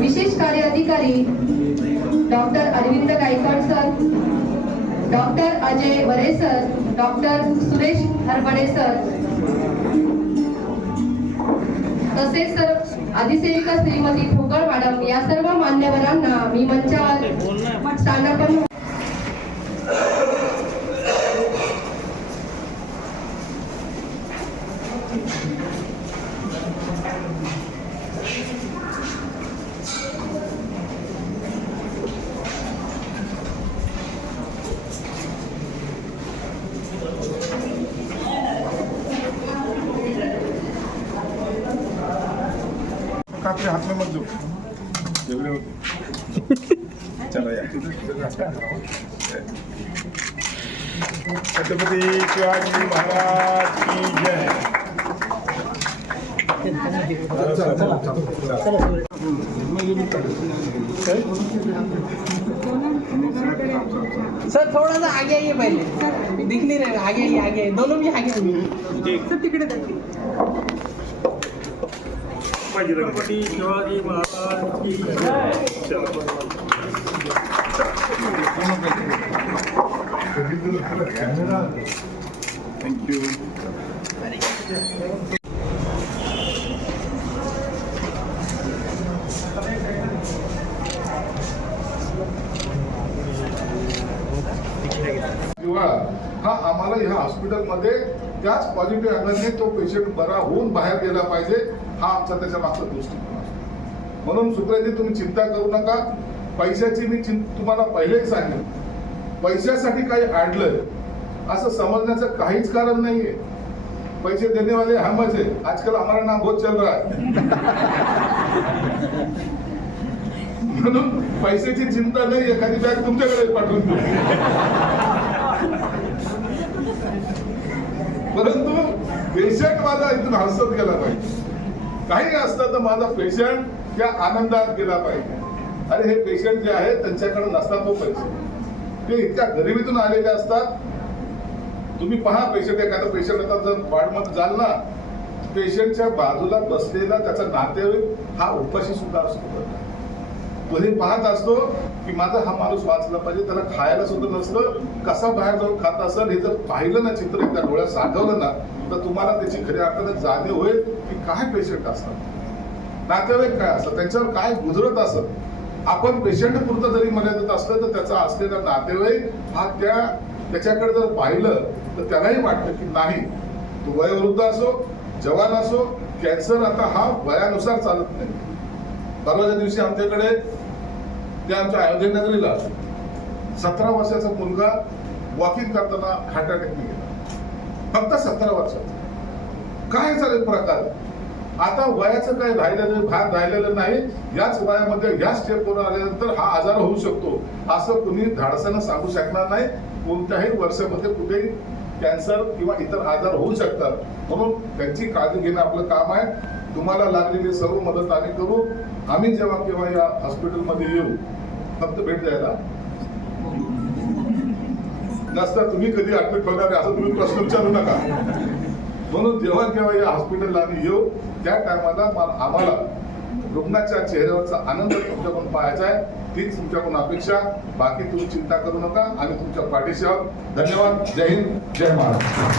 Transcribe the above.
विशेष कार्य अधिकारी doctor Arvind Gaikwad sir, doctor Ajay Vare sir, doctor Suresh Harbade sir, तसेच सर अधिसेविका श्रीमती ठोकळ मॅडम या सर्व मान्यवरांना मी मंचावर स्थानापन्न आपके हाथ में मत दो चलो यार छत्रपति शिवाजी महाराज की जय। सर थोड़ा सा आगे आइए, पहले दिख नहीं रहे, आगे आइए, आगे दोनों भी आगे आइए सर, तिकडे छत्रपति शिवाजी महाराज की जय। Thank you. हा आम्हाला ह्या हॉस्पिटलमध्ये त्याच पॉझिटिव्ह अँगलने तो पेशंट बरा होऊन बाहेर गेला पाहिजे, हा आमचा त्याच्या मागचा दृष्टिकोन असतो। म्हणून सुप्रियाजी तुम्ही चिंता करू नका, पैशाची मी तुम्हाला पहिलेही सांगेन, पैशासाठी काही अडलंय असं समजण्याचं काहीच कारण नाहीये। पैसे देने वाले हम है, आजकल हमारा नाम बहुत चल रहा है। म्हणून पैशाची चिंता नाही, एखादी बॅग तुमच्याकडे पाठवून देऊ। परंतु पेशंट माझा इथून हसत गेला पाहिजे, काही असलं तर माझा पेशंट त्या आनंदात गेला पाहिजे। अरे हे पेशंट जे आहे त्यांच्याकडे नसतात तो पैसे, ते इतक्या गरिबीतून आलेले असतात। तुम्ही पहा, पेशंट एखादा पेशंट आता जर वार्डमध्ये जाल ना, पेशंटच्या बाजूला बसलेला त्याचा नातेवाईक हा उपाशी सुद्धा असतो। तो हे पाहत असतो की माझा हा माणूस वाचला पाहिजे, त्याला खायला सुद्धा नसतं, कसा बाहेर जाऊन खात असेल हे जर पाहिलं ना, चित्र त्या डोळ्यात साठवलं ना, तर तुम्हाला त्याची खऱ्या अर्थाने जाणीव होईल की काय पेशंट असतात, नातेवाईक काय असतात, त्यांच्यावर काय गुजरत असत। आपण पेशंट पुरतं जरी मर्यादित असलं तर त्याचा असलेला नातेवाईक हा त्याच्याकडे जर पाहिलं तर त्यालाही वाटतं की नाही, तो वयोवृद्ध असो, जवान असो, कॅन्सर आता हा वयानुसार चालत नाही। परवाच्या दिवशी आमच्याकडे त्या आमच्या अयोध्येनगरीला 17 वर्षाचा मुलगा वॉकिंग करताना हार्ट अटॅकने गेला, फक्त 17 वर्षाचा। काय झाले प्रकार? आता वयाचं काही राहिलेलं भाग राहिलेलं नाही, याच वयामध्ये या स्टेपवर आल्यानंतर हा आजार होऊ शकतो असं कुणी धाडसानं सांगू शकणार नाही। कोणत्याही वर्षामध्ये कुठेही कॅन्सर किंवा इतर आजार होऊ शकतात, म्हणून त्यांची काळजी घेणं आपलं काम आहे। तुम्हाला लागलेली सर्व मदत आम्ही करू। आम्ही जेव्हा केव्हा या हॉस्पिटलमध्ये येऊ, फक्त भेट द्यायला नसता, तुम्ही कधी ऍडमिट होणार असं तुम्ही प्रश्न विचारू नका। म्हणून जेव्हा केव्हा या हॉस्पिटलला आम्ही येऊ, त्या टायमाला आम्हाला रुग्णाच्या चेहऱ्यावरचा आनंद तुमच्याकडून पाहायचा आहे, तीच तुमच्याकडून अपेक्षा। बाकी तुम्ही चिंता करू नका, आम्ही तुमच्या पाठीशी आहोत। धन्यवाद। जय हिंद, जय महाराष्ट्र।